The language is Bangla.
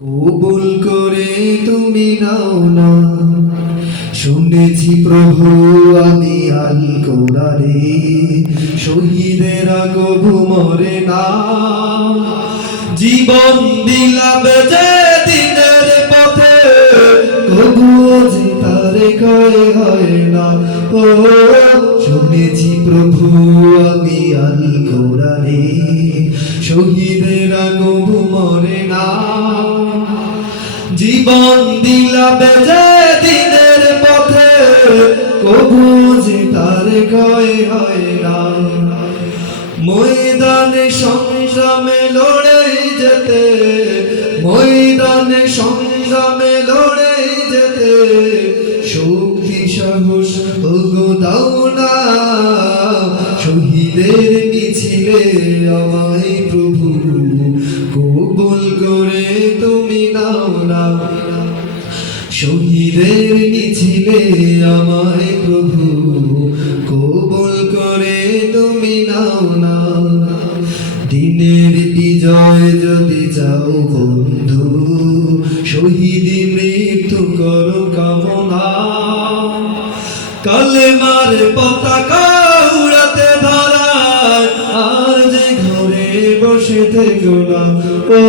কবুল করে তুমি নাও না, শুনেছি প্রভু আমি আল কোরআনে, শহীদেরা কবু মরে না। জীবন দিলাম যে দিনের পথে, কবু যে তার ক্ষয় হয় না। ও শুনেছি প্রভু আমি আল কোরআনে, শহীদেরা কবু মরে না। জীবন দিলাম যে দিনের পথে, কবু যে তার ক্ষয় হয় না। ময়দানে সংগ্রামে লড়ে যেতে, ময়দানে সংগ্রামে লড়ে যেতে, শক্তি সাহস ওগো দাও না। শহীদের মিছিলে আমায় প্রভু কবুল করে তুমি নাও না। শহীদের মিছিলে আমায় প্রভু কবুল করে তুমি নাও না। দিনের বিজয় যদি চাও বন্ধু, শহীদি মৃত্যু করো কামনা। কালেমার পতাকা উড়াতে ধরায় আর যে ঘরে বসে থেকো না। ও